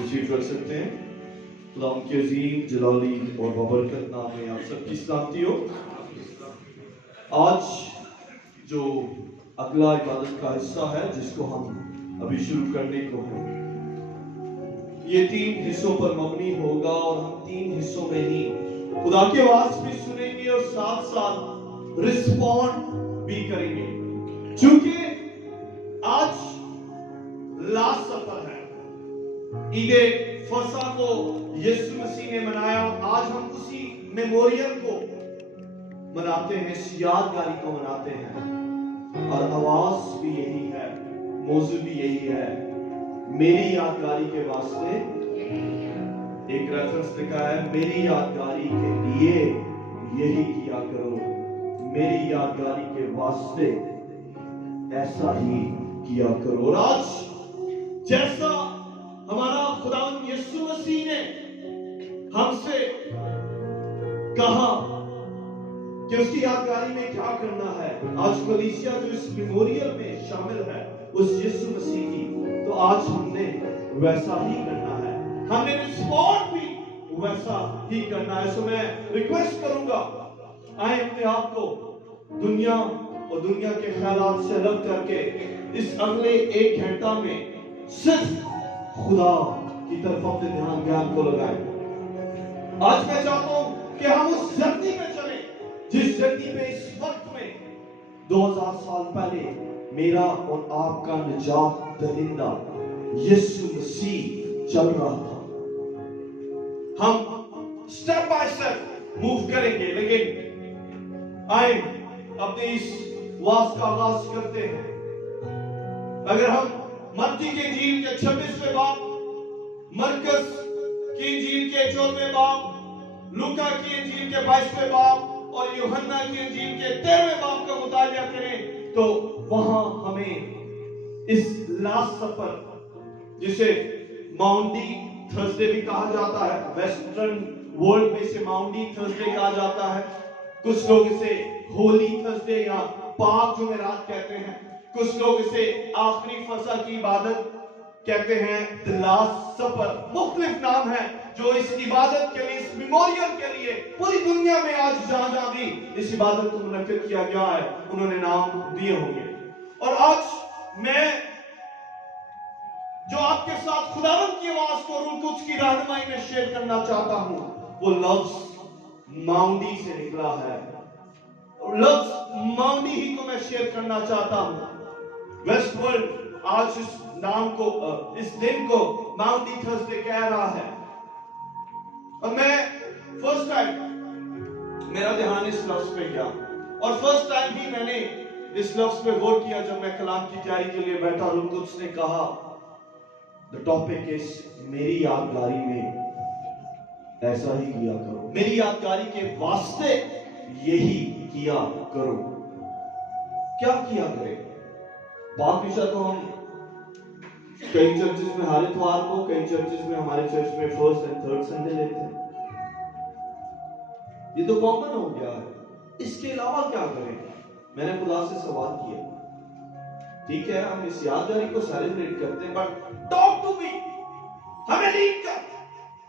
تشریف رکھ سکتے ہیں. خدا ان کے عظیم جلالی اور بابرکت نام میں آپ سب کی سلامتی ہو. آج جو اگلا عبادت کا حصہ ہے جس کو ہم ابھی شروع کرنے کو ہیں، یہ 3 حصوں پر مبنی ہوگا اور ہم 3 حصوں میں ہی خدا کی آواز بھی سنیں گے اور ساتھ ساتھ رسپونڈ بھی کریں گے. چونکہ آج لاسٹ سفر ہے، عید فصح کو یسوع مسیح نے منایا. آج ہم اسی میموریل کو مناتے ہیں، اس یادگاری کو مناتے ہیں، اور آواز بھی یہی ہے، موضوع بھی یہی ہے، میری یادگاری کے واسطے. ایک ریفرنس لکھا ہے، میری یادگاری کے لیے یہی کیا کرو، میری یادگاری کے واسطے ایسا ہی کیا کرو. اور آج جیسا ہمارا خداوند یسوع مسیح نے ہم سے کہا کہ اس کی یادگاری میں کیا کرنا ہے، آج کلیسیا جو اس میموریل میں شامل ہے اس یسوع مسیح کی، تو آج ہم نے ویسا ہی کرنا ہے، ہم نے رسپونڈ بھی ویسا ہی کرنا ہے. سو میں ریکویسٹ کروں گا، آئیں اپنے آپ کو دنیا اور دنیا کے خیالات سے الگ کر کے اس اگلے 1 گھنٹہ میں صرف خدا کی طرف اپنے دھیان کو لگائیں. آج میں چاہتا ہوں کہ ہم اس جرنی میں چلیں جس جرنی میں اس وقت میں 2000 سال پہلے میرا اور آپ کا نجات دہندہ یسوع مسیح چل رہا تھا. ہم سٹیپ بائی سٹیپ موو کریں گے، لیکن آئیں اپنے اس واز کا آغاز کرتے ہیں. اگر ہم متی کے انجیل کے 26ویں باب، مرکز کی انجیل کے 14ویں باب، لوکا کی انجیل کے 22ویں باب اور یوحنا کی انجیل کے 13ویں باب کا مطالعہ کریں تو وہاں ہمیں اس لاسٹ سفر، جسے ماؤنڈی تھرسڈے بھی کہا جاتا ہے، ویسٹرن ورلڈ میں اسے ماؤنڈی تھرسڈے کہا جاتا ہے، کچھ لوگ اسے ہولی تھرسڈے یا پاک جمعرات کہتے ہیں، کچھ لوگ اسے آخری فصح کی عبادت کہتے ہیں، دی لاسٹ سفر. مختلف نام ہیں جو اس عبادت کے لیے، اس میموریل کے لیے پوری دنیا میں آج جہاں جہاں بھی اس عبادت کو منعقد کیا گیا ہے انہوں نے نام دیے ہوں گے. اور آج میں جو آپ کے ساتھ خداوند کی آواز کو روح القدس کی رہنمائی میں شیئر کرنا چاہتا ہوں، وہ لفظ ماؤنڈی سے نکلا ہے. لفظ ماؤنڈی ہی کو میں شیئر کرنا چاہتا ہوں. ویسٹ ورلڈ آج اس نام کو، اس دن کو ماؤنڈی تھرسڈے کہہ رہا ہے. اور میں فرسٹ ٹائم میرا دھیان اس لفظ پہ گیا، اور فرسٹ ٹائم ہی میں نے اس لفظ پہ غور کیا جب میں کلام کی تیاری کے لیے بیٹھا. روح القدس نے کہا the topic is میری یادگاری میں ایسا ہی کیا کرو، میری یادگاری کے واسطے یہی کیا کرو. کیا کیا کرے؟ پاک وشا تو ہم کئی چرچز میں ہر اتوار کو، کئی چرچز میں، ہمارے چرچ میں فرسٹ اینڈ تھرڈ سنڈے لیتے ہیں، یہ تو کامن ہو گیا ہے. اس کے علاوہ کیا کریں؟ میں نے خدا سے سوال کیا. ٹھیک ہے ہم اس یادگاری کو سیلیبریٹ کرتے ہیں، بٹ ٹاک ٹو می، ہمیں لیڈ کر.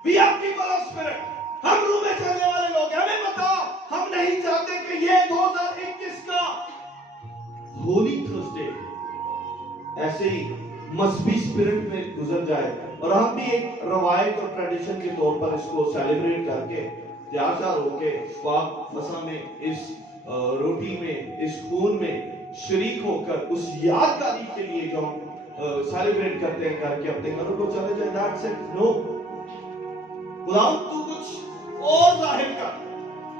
We are people of spirit, ہم روح میں چلنے والے لوگ ہیں. ہمیں بتا، ہم نہیں چاہتے کہ یہ 2021 کا ہولی تھرسڈے ایسے ہی مذہبی اسپرٹ میں گزر جائے اور ہم بھی ایک روایت اور ٹریڈیشن کے طور پر اس کو سیلیبریٹ کر کے تیار ہو کے پاک فصح میں، اس روٹی میں، اس خون میں شریک ہو کر اس یادگاری کے لیے جو ہم سیلیبریٹ کرتے ہیں کر کے اپنے گھروں کو چلے جائیں. That's it. نو، خدا تو کچھ اور ظاہر کر،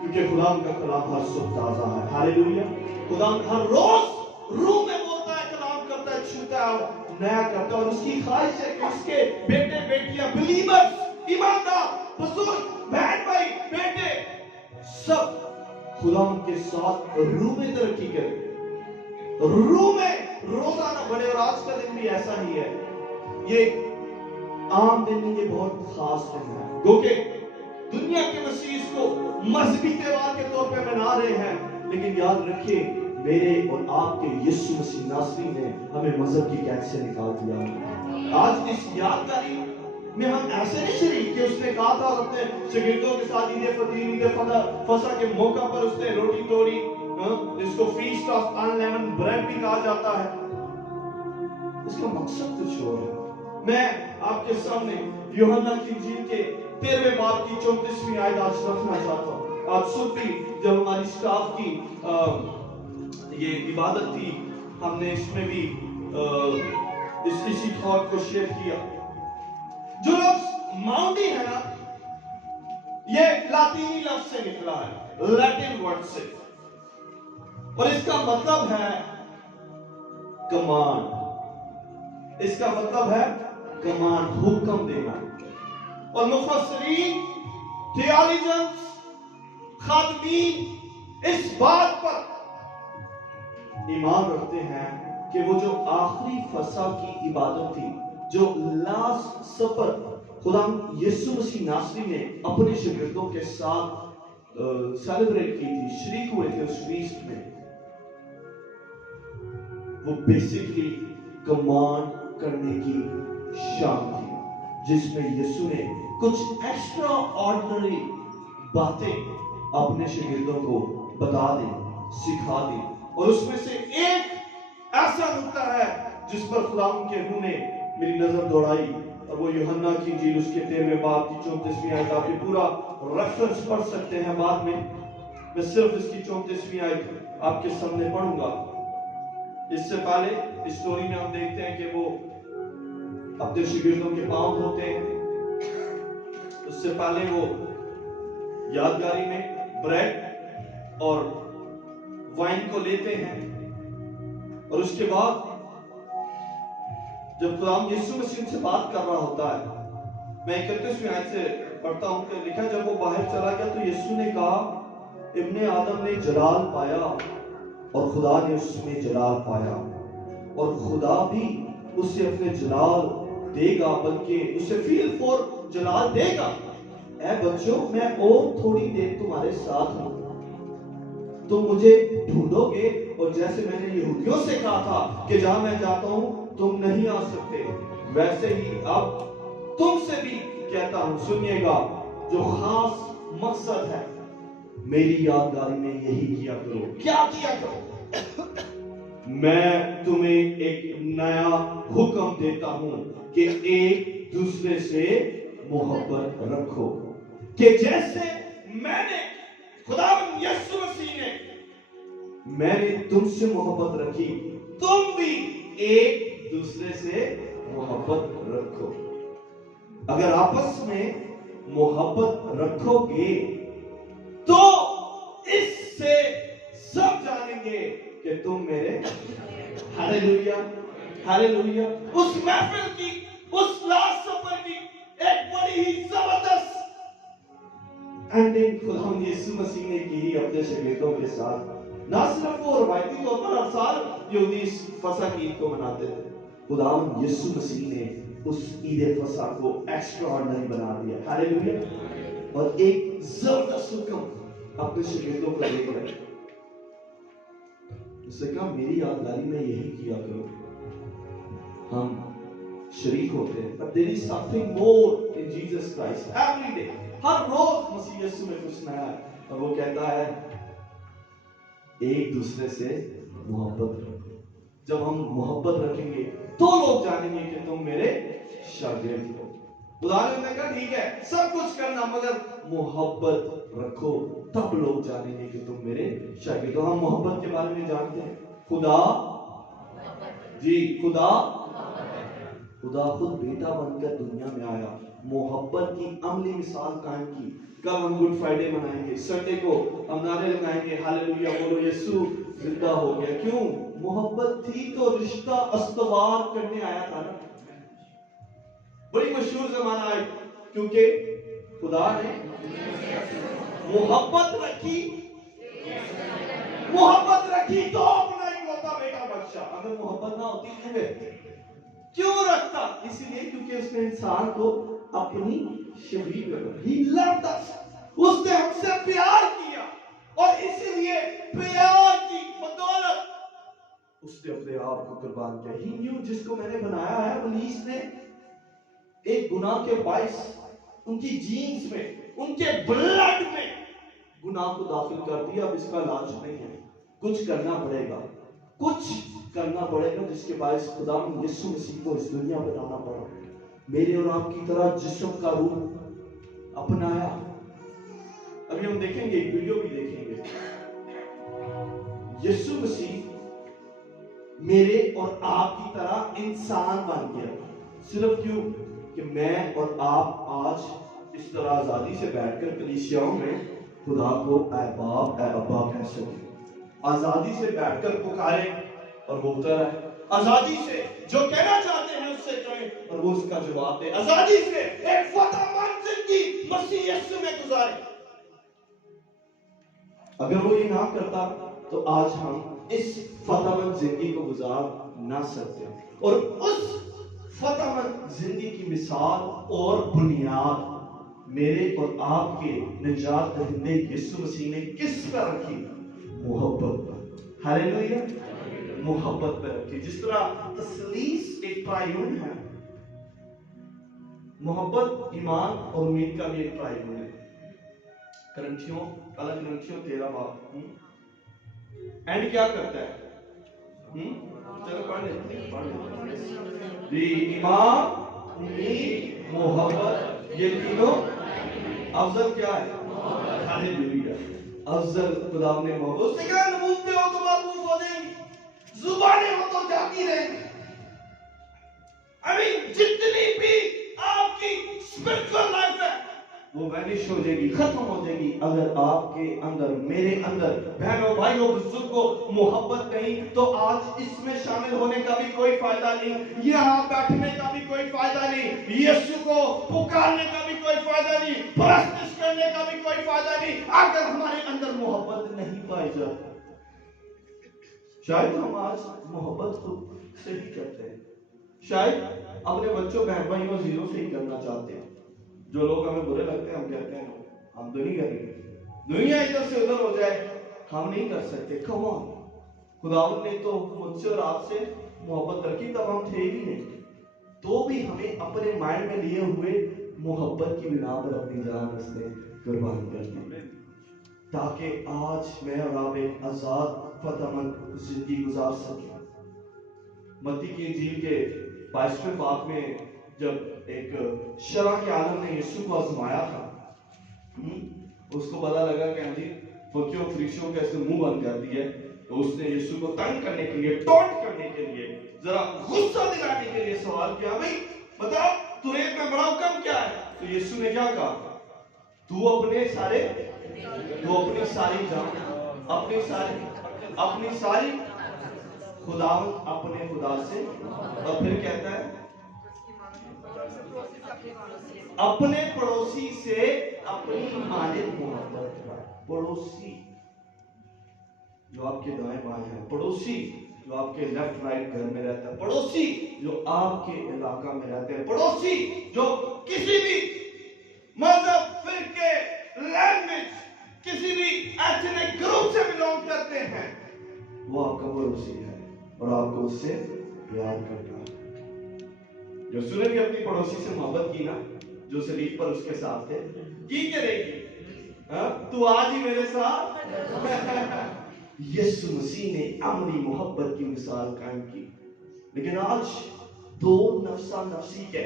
کیونکہ خدا کا کلام ہر صبح تازہ ہے. ہاللیلویا. خدا ہر روز روح میں بولتا ہے، کلام کرتا ہے، چھوتا ہے، نیا کرتا ہے، اور اس کی خواہش ہے کہ اس کے بیٹے بیٹیاں، بلیورز، ایماندار، بزرگ، بہن بھائی، بیٹے سب خدا کے ساتھ روح میں ترقی کریں، روح میں روزانہ بڑھے. اور آج کا دن بھی ایسا ہی ہے. یہ عام دن نہیں، یہ بہت خاص دن ہے، کیونکہ دنیا کے مسیح اس کو مذہبی تہوار کے طور پہ منا رہے ہیں، لیکن یاد رکھیے میرے اور آپ کے یسوع مسیح ناصری نے ہمیں مذہب کی قید سے نکال دیا. آج اس یادگاری میں ہم ایسے نہیں شریک کہ اس نے کہا تھا اور اپنے شاگردوں کے ساتھ عید فطیر عید فصح کے موقع پر اس نے روٹی توڑی، جس کو فیسٹ آف انلیمن بریڈ بھی کہا جاتا ہے. اس کا مقصد کچھ اور ہے. میں آپ کے سامنے یوحنا کی انجیل کے 13ویں باب کی 34ویں آیت آج رکھنا چاہتا ہوں. آج صبح جب ہماری سٹاف کی یہ عبادت تھی، ہم نے اس میں بھی اسی تھاٹ کو شیئر کیا. جو لفظ ماؤنٹی ہے نا، یہ لاطینی لفظ سے نکلا ہے، لیٹن ورڈ سے، اور اس کا مطلب ہے کمانڈ. اس کا مطلب ہے کمانڈ، حکم دینا. اور مفسرین، تھیالوجنز، خادمین اس بات پر ایمان رکھتے ہیں کہ وہ جو آخری فصح کی عبادت تھی، جو لاسٹ سپر خدا یسوع مسیح ناصری نے اپنے شاگردوں کے ساتھ سیلیبریٹ کی تھی، شریک ہوئے تھے اس فیسٹ میں، وہ بیسکلی کمانڈ کرنے کی شان تھی، جس میں یسوع نے کچھ ایکسٹرا آرڈنری باتیں اپنے شاگردوں کو بتا دی، سکھا دی. اور اس میں سے ایک ایسا نقطہ ہے جس پر خدا کے روح نے میری نظر دوڑائی، اور وہ یوحنا کی انجیل اس کے 13ویں باب کی 34ویں آیت. آپ یہ پورا ریفرنس پڑھ سکتے ہیں بعد میں صرف اس کی 34ویں آیت آپ کے سامنے پڑھوں گا. اس سے پہلے اس سٹوری میں ہم دیکھتے ہیں کہ وہ اپنے شاگردوں کے پاؤں دھوتے ہیں. اس سے پہلے وہ یادگاری میں بریڈ اور وائن کو لیتے ہیں، اور اس کے بعد جب خدا یسوع مسیح سے بات کر رہا ہوتا ہے، میں 31ویں آیت سے پڑھتا ہوں کہ لکھا جب وہ باہر چلا گیا تو یسوع نے کہا ابن آدم نے جلال پایا اور خدا نے اس میں جلال پایا، اور خدا بھی اسے اپنے جلال دے گا، بلکہ اسے فیل فور جلال دے گا. اے بچوں، میں اور تھوڑی دیر تمہارے ساتھ ہوں، تم مجھے ڈھونڈو گے، اور جیسے میں نے یہودیوں سے کہا تھا کہ جہاں میں جاتا ہوں تم نہیں آ سکتے، ویسے ہی اب تم سے بھی کہتا ہوں. سنیے گا، جو خاص مقصد ہے میری یادگاری میں یہی کیا کرو. کیا کیا کرو؟ میں تمہیں ایک نیا حکم دیتا ہوں کہ ایک دوسرے سے محبت رکھو، کہ جیسے میں نے خدا یسوع مسیح نے میں نے تم سے محبت رکھی، تم بھی ایک دوسرے سے محبت رکھو. اگر آپس میں محبت رکھو گے تو اس سے سب جانیں گے کہ تم میرے ہاللویا ہاللویا. اس محفل کی، اس لاسٹ سفر کی ایک بڑی ہی زبردست اینڈنگ خدا یسوع مسیح نے کی اپنے شاگردوں کے ساتھ. نہ صرف وہ روایتی طور پر ہر سال یہودی فصح کی عید کو مناتے تھے، خدا یسوع مسیح نے اس عید فصح کو ایکسٹرا آرڈنری بنا دیا. ہاللویا. اور ایک زبردست حکم اپنے شاگردوں کو دے کر اس سے کہا میری یادگاری میں یہی کیا کرو. ہم شریک ہوتے ہیں، but there is something more in Jesus Christ every day. ہر روز مسیح یسوع میں کچھ نیا ہے، اور وہ کہتا ہے ایک دوسرے سے محبت رکھو. جب ہم محبت رکھیں گے تو لوگ جانیں گے کہ تم میرے شاگرد ہو. خدا نے کہا ٹھیک ہے سب کچھ کرنا مگر محبت رکھو، تب لوگ جانیں گے کہ تم میرے شاگرد ہو. ہم محبت کے بارے میں جانتے ہیں. خدا خود بیٹا بن کر دنیا میں آیا، محبت کی عملی مثال قائم کی. کل ہم گڈ فرائیڈے منائیں گے، سنڈے کو ہم نعرے لگائیں گے ہاللویا، بولو یسوع زندہ ہو گیا. کیوں؟ محبت تھی تو رشتہ استوار کرنے آیا تھا نا. بڑی مشہور زمانہ ہے کیونکہ خدا نے محبت رکھی تو اپنا اکلوتا بیٹا بخشا. اگر محبت نہ ہوتی کیوں رکھتا؟ اسی لیے کیونکہ اس نے انسان کو اپنی شبیہ بنا. He loved us. اس نے ہم سے پیار کیا، اور اسی لیے پیار کی بدولت اس نے اپنے آپ کو قربان کیا. He knew جس کو میں نے بنایا ہے ابلیس نے ایک گناہ کے باعث ان کی جینز میں، ان کے بلڈ میں گناہ کو داخل کر دیا. اب اس کا علاج نہیں ہے، کچھ کرنا پڑے گا، کچھ کرنا پڑے گا جس کے باعث خدا یسوع مسیح کو اس دنیا میں لانا پڑا. میرے اور آپ کی طرح جسم کا روح اپنایا. ابھی ہم دیکھیں گے، ایک ویڈیو بھی دیکھیں گے. یسوع مسیح میرے اور آپ کی طرح انسان بن گیا. صرف کیوں کہ میں اور آپ آج اس طرح آزادی سے بیٹھ کر کلیسیاؤں میں خدا کو اے باپ اے ابا کہہ سکیں، آزادی سے بیٹھ کر پکارے اور وہ اتر ہے، آزادی سے جو کہنا چاہتے ہیں اس سے کہیں اور وہ اس کا جواب دے، آزادی سے ایک فتح مند زندگی مسیح یسوع میں گزارے. اگر وہ یہ نہ کرتا تو آج ہم اس فتح مند زندگی کو گزار نہ سکتے. اور اس فتح مند زندگی کی مثال اور بنیاد میرے اور آپ کے نجات دہندے یسوع مسیح نے کس پر رکھی؟ محبت پر. ہاللیلویا، محبت پر رکھی. جس طرح تثلیث ایک ٹرائیون ہے، محبت ایمان اور امید کا بھی ایک ٹرائیون ہے. کرنتھیوں 13 باب اینڈ کیا کرتا ہے؟ چلو پڑھ لیتے جی. ایمان، امید، محبت، یہ تینوں افضل کیا ہے؟ ہاللیلویا. افضل خدا نے محبت سے کہا نبوتیں ہو تو معروف ہو جائیں گی، زبانیں ہو تو جاتی رہیں گی. جتنی بھی آپ کی اسپرچول لائف ہے وہ وینش ہو جائے گی، ختم ہو جائے گی. اگر آپ کے اندر، میرے اندر، بہنوں بھائیوں بزرگوں محبت نہیں تو آج اس میں شامل ہونے کا بھی کوئی فائدہ نہیں، یہاں بیٹھنے کا بھی کوئی فائدہ نہیں، یسوع کو پکارنے کا بھی کوئی فائدہ نہیں، پرستش کرنے کا بھی کوئی فائدہ نہیں اگر ہمارے اندر محبت نہیں پائی جاتی. شاید ہم آج محبت خود سے ہی کرتے ہیں، شاید اپنے بچوں بہن بھائیوں زیرو سے ہی کرنا چاہتے ہیں. جو لوگ ہمیں برے لگتے ہیں ہم کہتے ہیں ہم تو نہیں کریں گے، دنیا ادھر سے ادھر ہو جائے ہم نہیں کر سکتے. کم آن، خداوند نے تو مجھ سے اور آپ سے محبت رکھی تب ہم تھے ہی نہیں، تو بھی ہمیں اپنے مائنڈ میں لیے ہوئے محبت کی بنا پر اپنی جان اس نے قربان کر دی تاکہ آج میں اور آپ ایک آزاد فتح مند زندگی گزار سکیں. متی کی انجیل کے 22ویں باب میں جب ایک شرع کے عالم نے یسوع کو آزمایا تھا، اس کو پتا لگا کہ جی فقیوں فریسیوں کا اس نے منہ بند کر دیا، تو اس نے یسوع کو تنگ کرنے کے لیے، ٹونٹ کرنے کے لیے، ذرا غصہ دلانے کے لیے سوال کیا، بھائی بتا تریت میں بڑا حکم کیا ہے؟ تو یسوع نے کیا کہا؟ تو اپنی ساری جان، اپنی ساری خداوند اپنے خدا سے، اور پھر کہتا ہے اپنے پڑوسی سے اپنی مانند محبت کر. پڑوسی جو آپ کے دائیں بائیں ہیں، پڑوسی جو آپ کے لیفٹ رائٹ گھر میں رہتا ہے، پڑوسی جو آپ کے علاقہ میں رہتے ہیں، پڑوسی جو کسی بھی مذہب، فرقے، لینگویج، کسی بھی ایتھنک گروپ سے بلونگ کرتے ہیں، وہ آپ کا پڑوسی ہے اور آپ کو اس سے پیار کرنا ہے. یسوع نے بھی اپنی پڑوسی سے محبت کی نا، جو صلیب پر اس کے ساتھ تھے. کی کرے گی تو آج ہی میرے ساتھ. یسوع مسیح نے عملی محبت کی مثال قائم کی. لیکن آج دو نفسا نفسی کے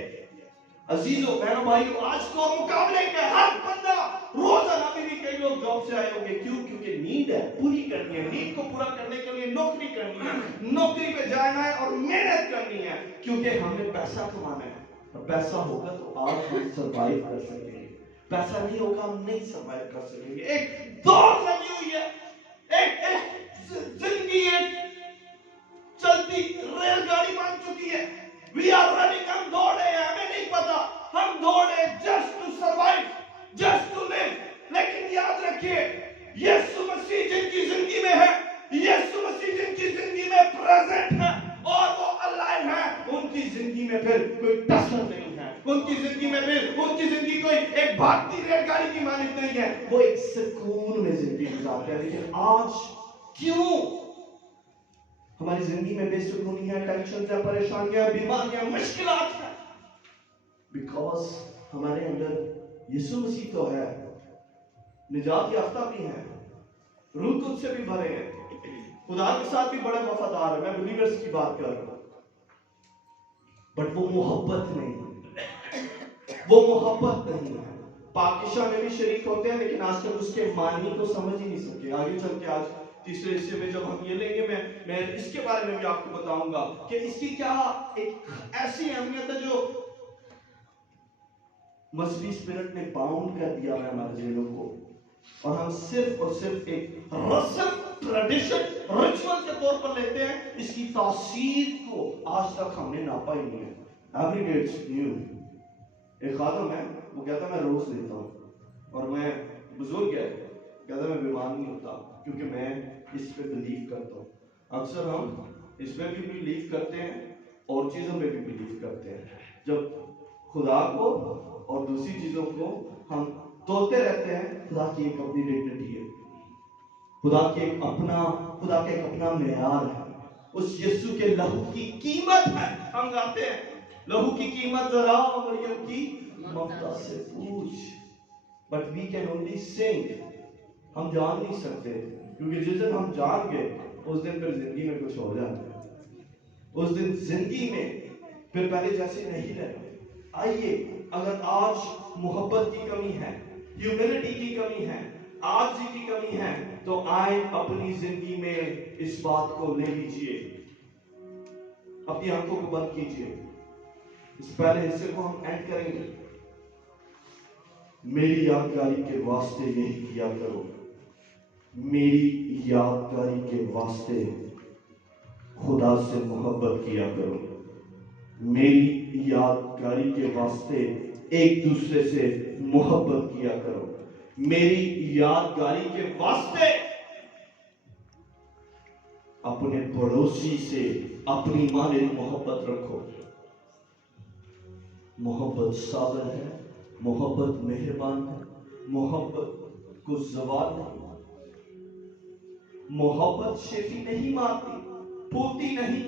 عزیزوں بہنوں بھائیوں، آج تو مقابلے کے ہر بندہ روزانہ بھی کئی لوگ جاب سے آئے ہوں گے. کیوں؟ کیونکہ نیڈ ہے، پوری کرنی ہے. نیڈ کو پورا کرنے کے لیے نوکری کرنی ہے، نوکری پہ جانا ہے اور محنت کرنی ہے، کیونکہ ہم نے پیسہ کمانا ہے. اور پیسہ ہوگا تو آج ہم سروائیو کر سکیں گے، پیسہ نہیں ہوگا ہم نہیں سروائیو کر سکیں گے. ایک دوڑ لگی ہوئی ہے، ایک زندگی ایک چلتی ریل گاڑی بن چکی ہے. We are running، ہم دوڑ رہے ہیں، ہمیں نہیں پتا ہم دوڑ رہے ہیں just to survive, just to live. لیکن یاد رکھیے یسوع مسیح جن کی زندگی میں ہے، یسوع مسیح جن کی زندگی میں پریزنٹ ہے اور وہ alive ہے، ان کی زندگی میں پھر کوئی ٹسر نہیں ہے، ان کی زندگی میں پھر ان کی زندگی کوئی ایک بھاگتی ریل گاڑی کی مانند نہیں ہے، وہ ایک سکون میں زندگی گزارتے ہیں. لیکن آج کیوں ہماری زندگی میں بے سکونی ہے، ٹینشن ہے، پریشانیاں، بیماریاں، مشکلات ہیں؟ بیکاز ہمارے اندر یسوع مسیح تو ہے، نجات یافتہ بھی ہے، روح قدس سے بھی بھرے ہیں، خدا کے ساتھ بھی بڑے وفادار ہیں. میں بلیورز کی بات کر رہا ہوں، بٹ وہ محبت نہیں، وہ محبت نہیں ہے. پاکشاہ میں بھی شریک ہوتے ہیں لیکن آج تک اس کے معنی کو سمجھ ہی نہیں سکے. آگے چل کے آج تیسرے حصے میں جب ہم یہ لیں گے میں اس کے بارے میں بھی آپ کو بتاؤں گا کہ اس کی کیا ایک ایسی اہمیت ہے جو مسیحی اسپرٹ نے باؤنڈ کر دیا ہے ہمارے ذہنوں کو، اور ہم صرف اور صرف ایک رسم، ٹریڈیشن، ریچول کے طور پر لیتے ہیں. اس کی تاثیر کو آج تک ہم نے ناپا ہی نہیں ہے. Every day it's new. ایک خادم ہے، وہ کہتا ہے میں روز لیتا ہوں، اور میں بزرگ ہے کہتا میں بیمار نہیں ہوتا کیونکہ میں اس پہ بلیو کرتا ہوں. اکثر ہم اس پہ بھی بلیو کرتے ہیں اور چیزوں پہ بھی بلیو کرتے ہیں. جب خدا کو اور دوسری چیزوں کو ہم توڑتے رہتے ہیں. خدا کی ایک اپنی ڈگنیٹی ہے، خدا کا ایک اپنا معیار ہے. اس یسوع کے لہو کی قیمت ہے. ہم گاتے ہیں لہو کی قیمت ذرا مریم کی ممتا سے پوچھ. بٹ وی کین اونلی سنگ. ہم جان نہیں سکتے کیونکہ جس دن ہم جان گئے اس دن پھر زندگی میں کچھ ہو جاتا ہے. اس دن زندگی میں پھر پہلے جیسے نہیں رہے. آئیے، اگر آج محبت کی کمی ہے، ہیومینٹی کی کمی ہے، عاجزی کی کمی ہے، تو آئے اپنی زندگی میں اس بات کو لے لیجئے. اپنی آنکھوں کو بند کیجئے. اس پہلے حصے کو ہم اینڈ کریں گے. میری یادگاری کے واسطے یہی کیا کرو. میری یادگاری کے واسطے خدا سے محبت کیا کرو. میری یادگاری کے واسطے ایک دوسرے سے محبت کیا کرو. میری یادگاری کے واسطے اپنے پڑوسی سے اپنی مانند محبت رکھو. محبت صابر ہے، محبت مہربان ہے، محبت کو زوال نہیں. محبت شیخی نہیں مارتی، پھولتی نہیں،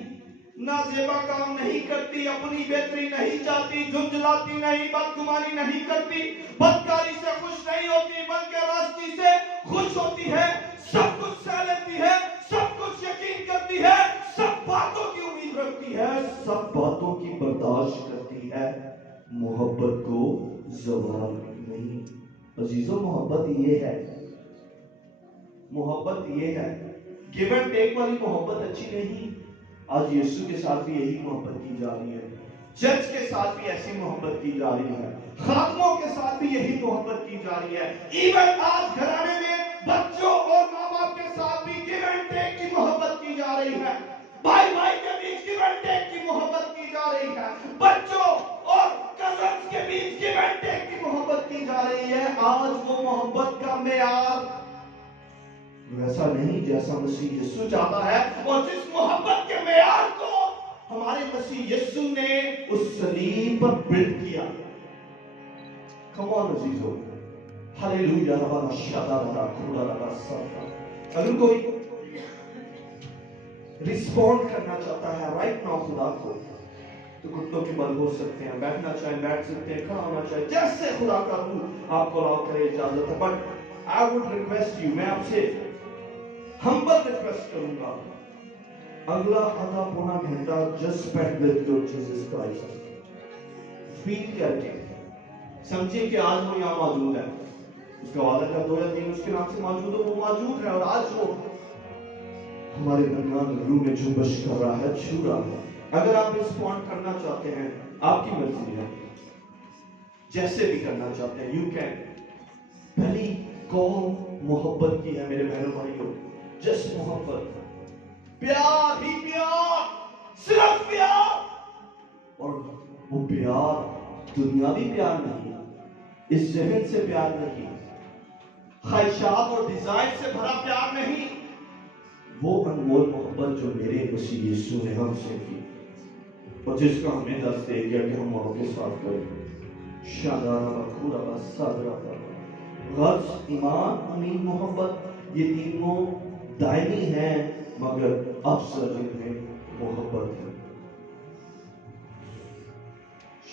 نازیبا کام نہیں کرتی، اپنی بہتری نہیں چاہتی، جھنجھلاتی نہیں، بدگمانی نہیں کرتی، بدکاری سے خوش نہیں ہوتی، بلکہ راستی سے خوش ہوتی ہے. سب کچھ سہ لیتی ہے، سب کچھ یقین کرتی ہے، سب باتوں کی امید رکھتی ہے، سب باتوں کی برداشت کرتی ہے. محبت کو زوال نہیں. عزیزو، محبت یہ ہے، محبت یہ ہے. گیو اینڈ ٹیک والی محبت اچھی نہیں. آج یسوع کے ساتھ بھی یہی محبت کی جا رہی ہے، چرچ کے ساتھ بھی ایسی محبت کی جا رہی ہے، خادموں کے ساتھ بھی یہی محبت کی جا رہی ہے. ایون آج گھرانے میں بچوں اور ماں باپ کے ساتھ بھی گیو اینڈ ٹیک کی محبت کی جا رہی ہے. بھائی بھائی کے بیچ گیو اینڈ ٹیک کی محبت کی جا رہی ہے. بچوں اور کزنز کے بیچ گیو اینڈ ٹیک کی محبت کی جا رہی ہے. آج وہ محبت کا معیار ویسا نہیں جیسا مسیح یسوع چاہتا ہے، اور جس محبت کے معیار کو ہمارے مسیح یسوع نے اس صلیب پر بلڈ کیا. کم آن عزیزو، ہلیلویا. ربنا شادا ربا کھوڑا ربا سفا. اگر کوئی ریسپونڈ کرنا چاہتا ہے رائٹ ناؤ خدا کو، تو گھٹنوں کے بل ہو سکتے ہیں، بیٹھنا چاہیں بیٹھ سکتے ہیں، کھڑا ہونا چاہیں، جیسے خدا کا روح آپ کو راہ کرے اجازت ہے. But I would request you, میں آپ سے ہمبل ریکویسٹ کروں گا، اگلا آدھا پونا گھنٹہ just spend with your Jesus Christ. Feel کر کے سمجھیں کہ آج وہ یہاں موجود ہے. اس کا وعدہ کا 2 یا 3 اس کے نام سے موجود ہے، وہ موجود ہے، اور آج وہ ہمارے درمیان روح میں جنبش کر رہا ہے، چھو رہا ہے. اگر آپ رسپونڈ کرنا چاہتے ہیں، آپ کی مرضی ہے، جیسے بھی کرنا چاہتے ہیں، یو کین. پہلی قوم محبت کی ہے میرے بہنوں بھائیوں. جس محبت، پیار ہی پیار، صرف پیار. اور وہ پیار دنیاوی پیار نہیں، اس ذہن سے پیار نہیں، خواہشات اور ڈیزائر سے بھرا پیار نہیں. وہ انمول محبت جو میرے مسیح یسوع نے ہم سے کی، اور جس کا ہمیں دست دے دیا کہ ہم اور کے ساتھ کریں. شادارہ بخورہ بسادرہ غرض، ایمان، امید، محبت، یہ تینوں دائمی ہیں، مگر افضل ان میں محبت ہے.